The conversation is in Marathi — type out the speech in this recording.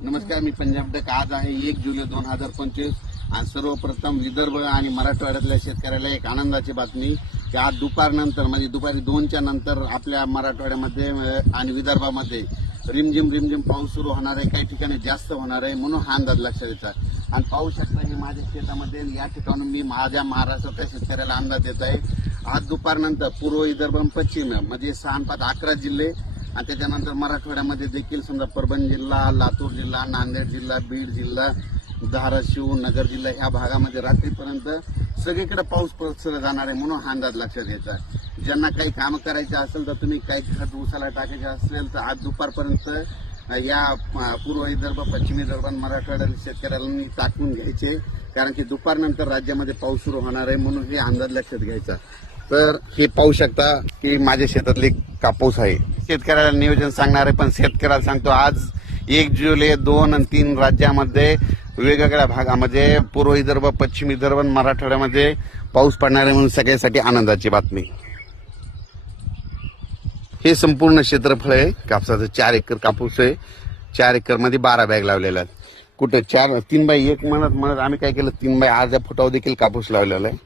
नमस्कार मी पंजाब डक आज आहे एक जुलै दोन हजार पंचवीस आणि सर्वप्रथम विदर्भ आणि मराठवाड्यातल्या शेतकऱ्याला एक आनंदाची बातमी की आज दुपारनंतर म्हणजे दुपारी दोनच्या नंतर आपल्या मराठवाड्यामध्ये आणि विदर्भामध्ये रिमझिम रिमझिम पाऊस सुरू होणार आहे. काही ठिकाणी जास्त होणार आहे म्हणून हा अंदाज लक्षात येतात. आणि पाहू शकता मी माझ्या शेतामध्ये या ठिकाणून मी माझ्या महाराष्ट्रातल्या शेतकऱ्याला अंदाज देत आहे. आज दुपारनंतर पूर्व विदर्भ पश्चिम म्हणजे सहा पाच अकरा जिल्हे आणि त्याच्यानंतर मराठवाड्यामध्ये देखील समजा परभणी जिल्हा लातूर जिल्हा नांदेड जिल्हा बीड जिल्हा धाराशिव नगर जिल्हा ह्या भागामध्ये रात्रीपर्यंत सगळीकडे पाऊस पसरला जाणार आहे म्हणून हा अंदाज लक्षात घ्यायचा आहे. ज्यांना काही कामं करायचे असेल तर तुम्ही काही खत उसाला टाकायचे असेल तर आज दुपारपर्यंत या पूर्व विदर्भ पश्चिम विदर्भ मराठवाड्यातील शेतकऱ्यांनी टाकून घ्यायचे कारण की दुपारनंतर राज्यामध्ये पाऊस सुरू होणार आहे म्हणून हे अंदाज लक्षात घ्यायचा तर हे पाहू शकता की माझ्या शेतातली कापूस आहे. शेतकऱ्याला नियोजन सांगणार आहे पण शेतकऱ्याला सांगतो आज एक जुलै दोन आणि तीन राज्यामध्ये वेगवेगळ्या भागामध्ये पूर्व विदर्भ पश्चिम विदर्भ आणि मराठवाड्यामध्ये पाऊस पडणार आहे म्हणून सगळ्यासाठी आनंदाची बातमी. हे संपूर्ण क्षेत्रफळ आहे. कापसाचं चार एकर कापूस आहे. चार एकरमध्ये बारा बॅग लावलेल्या आहेत. कुठं चार तीन बाय एक म्हणत म्हणत आम्ही काय केलं तीन बाय अर्ध्या फुटावर देखील कापूस लावलेला आहे.